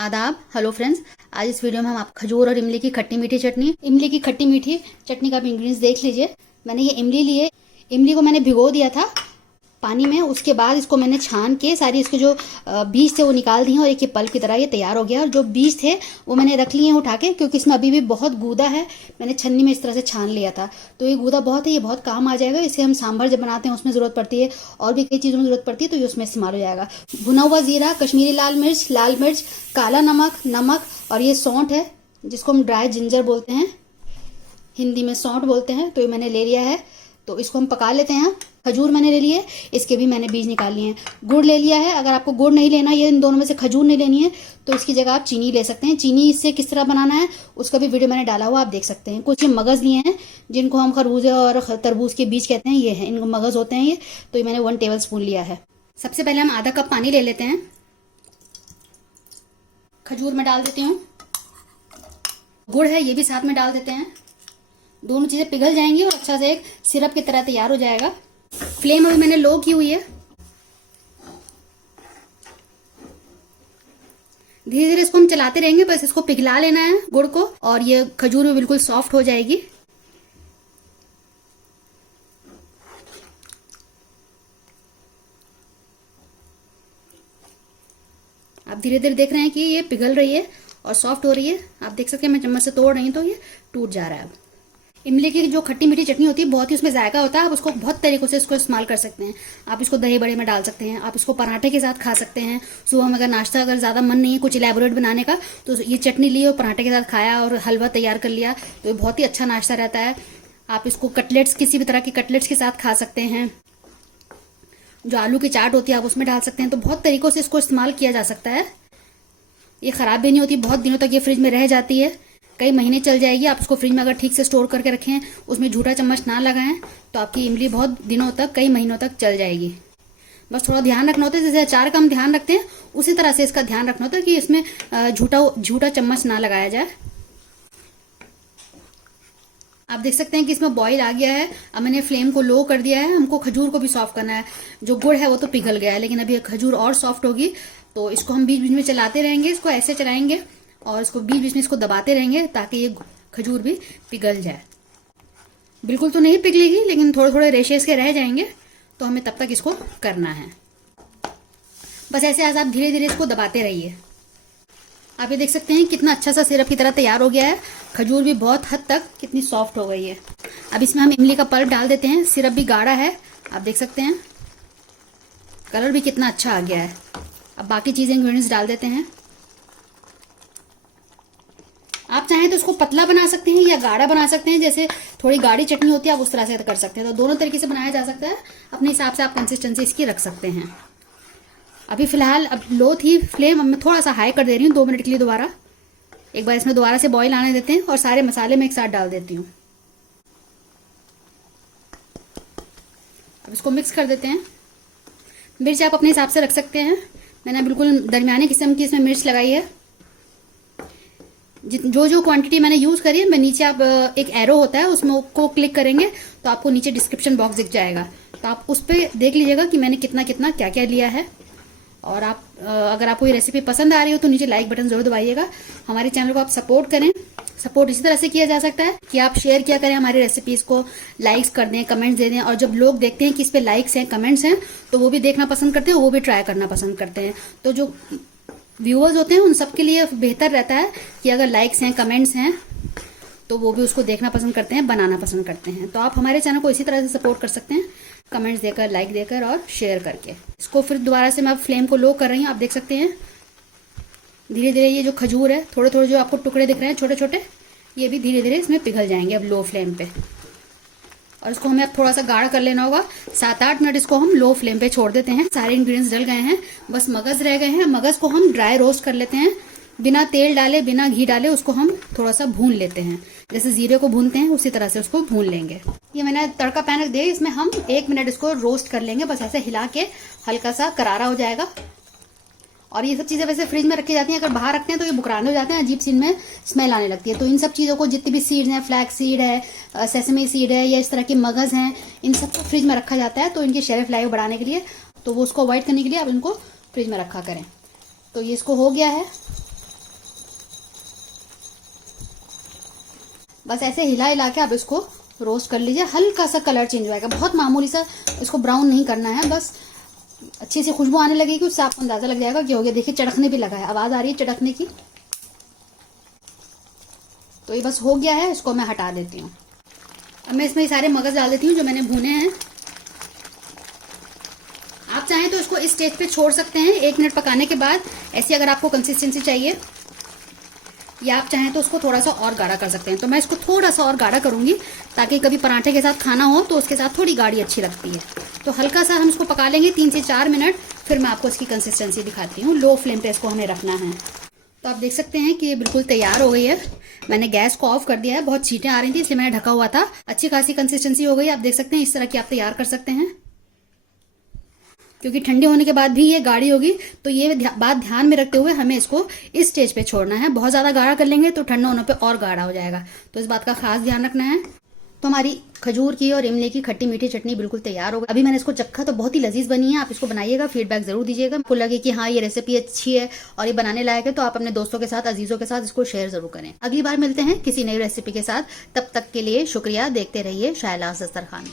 आदाब। Hello friends, आज इस वीडियो में हम आप खजूर और इमली की खट्टी मीठी चटनी का भी इंग्रेडिएंट्स देख लीजिए। मैंने ये इमली ली है। इमली को मैंने भिगो दिया था पानी में, उसके बाद इसको मैंने छान के सारी इसके जो बीज थे वो निकाल दिए और एक ये पल्प की तरह ये तैयार हो गया। और जो बीज थे वो मैंने रख लिए हैं उठा के, क्योंकि इसमें अभी भी बहुत गूदा है। मैंने छन्नी में इस तरह से छान लिया था, तो ये गूदा बहुत है, ये बहुत काम आ जाएगा। इसे हम सांभर जब बनाते हैं उसमें ज़रूरत पड़ती है, और भी कई चीज़ों में ज़रूरत पड़ती है, तो ये उसमें इस्तेमाल हो जाएगा। भुना हुआ ज़ीरा, कश्मीरी लाल मिर्च, काला नमक और ये सौंठ है जिसको हम ड्राई जिंजर बोलते हैं, हिंदी में सौंठ बोलते हैं। तो ये मैंने ले लिया है, तो इसको हम पका लेते हैं। खजूर मैंने ले लिए, इसके भी मैंने बीज निकाल लिए हैं। गुड़ ले लिया है। अगर आपको गुड़ नहीं लेना, ये इन दोनों में से खजूर नहीं लेनी है, तो इसकी जगह आप चीनी ले सकते हैं। चीनी इससे किस तरह बनाना है उसका भी वीडियो मैंने डाला हुआ, आप देख सकते हैं। कुछ ये मगज़ लिए हैं जिनको हम खरबूजे और तरबूज के बीज कहते हैं, ये हैं, इनको मगज़ होते हैं ये। तो ये मैंने 1 टेबल स्पून लिया है। सबसे पहले हम आधा कप पानी ले लेते हैं। खजूर में डाल देती हूँ, गुड़ है ये भी साथ में डाल देते हैं। दोनों चीज़ें पिघल जाएंगी और अच्छा से एक सिरप की तरह तैयार हो जाएगा। फ्लेम अभी मैंने लो की हुई है। धीरे धीरे इसको हम चलाते रहेंगे, बस इसको पिघला लेना है गुड़ को, और ये खजूर भी बिल्कुल सॉफ्ट हो जाएगी। आप धीरे धीरे देख रहे हैं कि ये पिघल रही है और सॉफ्ट हो रही है। आप देख सकते हैं मैं चम्मच से तोड़ रही हूँ तो ये टूट जा रहा है। अब इमली की जो खट्टी मीठी चटनी होती है बहुत ही उसमें जायका होता है। आप उसको बहुत तरीकों से इसको इस्तेमाल कर सकते हैं। आप इसको दही बड़े में डाल सकते हैं, आप इसको पराठे के साथ खा सकते हैं। सुबह में अगर नाश्ता अगर ज़्यादा मन नहीं है कुछ इलेबोरेट बनाने का, तो ये चटनी ली और पराठे के साथ खाया और हलवा तैयार कर लिया, तो ये बहुत ही अच्छा नाश्ता रहता है। आप इसको कटलेट्स, किसी भी तरह की कटलेट्स के साथ खा सकते हैं। जो आलू की चाट होती है आप उसमें डाल सकते हैं। तो बहुत तरीकों से इसको इस्तेमाल किया जा सकता है। ये ख़राब भी नहीं होती, बहुत दिनों तक ये फ्रिज में रह जाती है, कई महीने चल जाएगी। आप उसको फ्रिज में अगर ठीक से स्टोर करके रखें, उसमें झूठा चम्मच ना लगाएं, तो आपकी इमली बहुत दिनों तक, कई महीनों तक चल जाएगी। बस थोड़ा ध्यान रखना होता है, जैसे अचार का हम ध्यान रखते हैं उसी तरह से इसका ध्यान रखना होता है कि इसमें झूठा चम्मच ना लगाया जाए। आप देख सकते हैं कि इसमें बॉईल आ गया है। अब मैंने फ्लेम को लो कर दिया है। हमको खजूर को भी सॉफ्ट करना है। जो गुड़ है वो तो पिघल गया है, लेकिन अभी खजूर और सॉफ्ट होगी, तो इसको हम बीच बीच में चलाते रहेंगे। इसको ऐसे चलाएंगे और इसको बीच बीच में इसको दबाते रहेंगे ताकि ये खजूर भी पिघल जाए। बिल्कुल तो नहीं पिघलेगी, लेकिन थोड़े थोड़े रेशेस के रह जाएंगे, तो हमें तब तक इसको करना है। बस ऐसे आज आप धीरे धीरे इसको दबाते रहिए। आप ये देख सकते हैं कितना अच्छा सा सिरप की तरह तैयार हो गया है। खजूर भी बहुत हद तक कितनी सॉफ्ट हो गई है। अब इसमें हम इमली का पल्प डाल देते हैं। सिरप भी गाढ़ा है, आप देख सकते हैं। कलर भी कितना अच्छा आ गया है। अब बाकी चीज़ें इंग्रेडिएंट्स डाल देते हैं। आप चाहें तो इसको पतला बना सकते हैं या गाढ़ा बना सकते हैं। जैसे थोड़ी गाढ़ी चटनी होती है आप उस तरह से कर सकते हैं। तो दोनों तरीके से बनाया जा सकता है, अपने हिसाब से आप कंसिस्टेंसी इसकी रख सकते हैं। अभी फिलहाल अब लो थी फ्लेम, अब मैं थोड़ा सा हाई कर दे रही हूँ 2 मिनट के लिए। दोबारा एक बार इसमें दोबारा से बॉईल आने देते हैं और सारे मसाले मैं एक साथ डाल देती हूँ। अब इसको मिक्स कर देते हैं। मिर्च आप अपने हिसाब से रख सकते हैं। मैंने बिल्कुल दरमियाने किस्म की इसमें मिर्च लगाई है। जो क्वांटिटी मैंने यूज़ करी है, मैं नीचे आप एक एरो होता है उसमें को क्लिक करेंगे तो आपको नीचे डिस्क्रिप्शन बॉक्स दिख जाएगा, तो आप उस पर देख लीजिएगा कि मैंने कितना कितना क्या क्या लिया है। और आप अगर आपको ये रेसिपी पसंद आ रही हो तो नीचे लाइक बटन जरूर दबाइएगा। हमारे चैनल को आप सपोर्ट करें। सपोर्ट इसी तरह से किया जा सकता है कि आप शेयर किया करें हमारी रेसिपीज़ को, लाइक्स कर दें, कमेंट्स दे दें। और जब लोग देखते हैं कि इस पर लाइक्स हैं, कमेंट्स हैं, तो वो भी देखना पसंद करते हैं, वो भी ट्राई करना पसंद करते हैं। तो जो व्यूअर्स होते हैं उन सबके लिए बेहतर रहता है कि अगर लाइक्स हैं, कमेंट्स हैं, तो वो भी उसको देखना पसंद करते हैं, बनाना पसंद करते हैं। तो आप हमारे चैनल को इसी तरह से सपोर्ट कर सकते हैं, कमेंट्स देकर, लाइक देकर और शेयर करके। इसको फिर दोबारा से मैं फ्लेम को लो कर रही हूँ। आप देख सकते हैं धीरे धीरे ये जो खजूर है, थोड़े थोड़े जो आपको टुकड़े दिख रहे हैं छोटे छोटे, ये भी धीरे धीरे इसमें पिघल जाएंगे अब लो फ्लेम पे। और इसको हमें अब थोड़ा सा गाढ़ा कर लेना होगा। 7-8 मिनट इसको हम लो फ्लेम पे छोड़ देते हैं। सारे इंग्रेडिएंट्स डल गए हैं, बस मगज़ रह गए हैं। मगज़ को हम ड्राई रोस्ट कर लेते हैं, बिना तेल डाले, बिना घी डाले उसको हम थोड़ा सा भून लेते हैं। जैसे जीरे को भूनते हैं उसी तरह से उसको भून लेंगे। ये मैंने तड़का पैन रख दिया, इसमें हम 1 मिनट इसको रोस्ट कर लेंगे। बस ऐसे हिला के हल्का सा करारा हो जाएगा। और ये सब चीज़ें वैसे फ्रिज में रखी जाती हैं, अगर बाहर रखते हैं तो ये बुकराने हो जाते हैं, अजीब सी इनमें स्मेल आने लगती है। तो इन सब चीज़ों को, जितनी भी सीड्स हैं, फ्लैक्स सीड है, सेसमी सीड है, या इस तरह के मगज़ हैं, इन सबको फ्रिज में रखा जाता है। तो इनकी शेल्फ लाइफ बढ़ाने के लिए, तो वो उसको अवॉइड करने के लिए आप इनको फ्रिज में रखा करें। तो ये इसको हो गया है। बस ऐसे हिला हिला के आप इसको रोस्ट कर लीजिए। हल्का सा कलर चेंज हो जाएगा, बहुत मामूली सा, इसको ब्राउन नहीं करना है। बस अच्छी सी खुशबू आने लगेगी, उससे आपको अंदाजा लग जाएगा कि हो गया। देखिए चटकने भी लगा है, आवाज आ रही है चटकने की। तो ये बस हो गया है, इसको मैं हटा देती हूँ। अब मैं इसमें सारे मगज डाल देती हूँ जो मैंने भुने हैं। आप चाहें तो इसको इस स्टेज पे छोड़ सकते हैं 1 मिनट पकाने के बाद, ऐसी अगर आपको कंसिस्टेंसी चाहिए, या आप चाहें तो उसको थोड़ा सा और गाढ़ा कर सकते हैं। तो मैं इसको थोड़ा सा और गाढ़ा करूंगी ताकि कभी पराठे के साथ खाना हो तो उसके साथ थोड़ी गाढ़ी अच्छी लगती है। तो हल्का सा हम इसको पका लेंगे 3 से 4 मिनट, फिर मैं आपको इसकी कंसिस्टेंसी दिखाती हूँ। लो फ्लेम पे इसको हमें रखना है। तो आप देख सकते हैं कि ये बिल्कुल तैयार हो गई है। मैंने गैस को ऑफ कर दिया है, बहुत छींटें आ रही थी इसलिए मैंने ढका हुआ था। अच्छी खासी कंसिस्टेंसी हो गई, आप देख सकते हैं। इस तरह की आप तैयार कर सकते हैं, क्योंकि ठंडे होने के बाद भी ये गाढ़ी होगी। तो ये बात ध्यान में रखते हुए हमें इसको इस स्टेज पे छोड़ना है। बहुत ज़्यादा गाढ़ा कर लेंगे तो ठंडा होने पे और गाढ़ा हो जाएगा, तो इस बात का खास ध्यान रखना है। तो हमारी खजूर की और इमली की खट्टी मीठी चटनी बिल्कुल तैयार हो गई। अभी मैंने इसको चखा तो बहुत ही लजीज बनी है। आप इसको बनाइएगा, फीडबैक जरूर दीजिएगा। आपको लगे कि हाँ ये रेसिपी अच्छी है और ये बनाने लायक है, तो आप अपने दोस्तों के साथ, अजीजों के साथ इसको शेयर जरूर करें। अगली बार मिलते हैं किसी नई रेसिपी के साथ, तब तक के लिए शुक्रिया। देखते रहिए शायलाज़ दस्तरखान।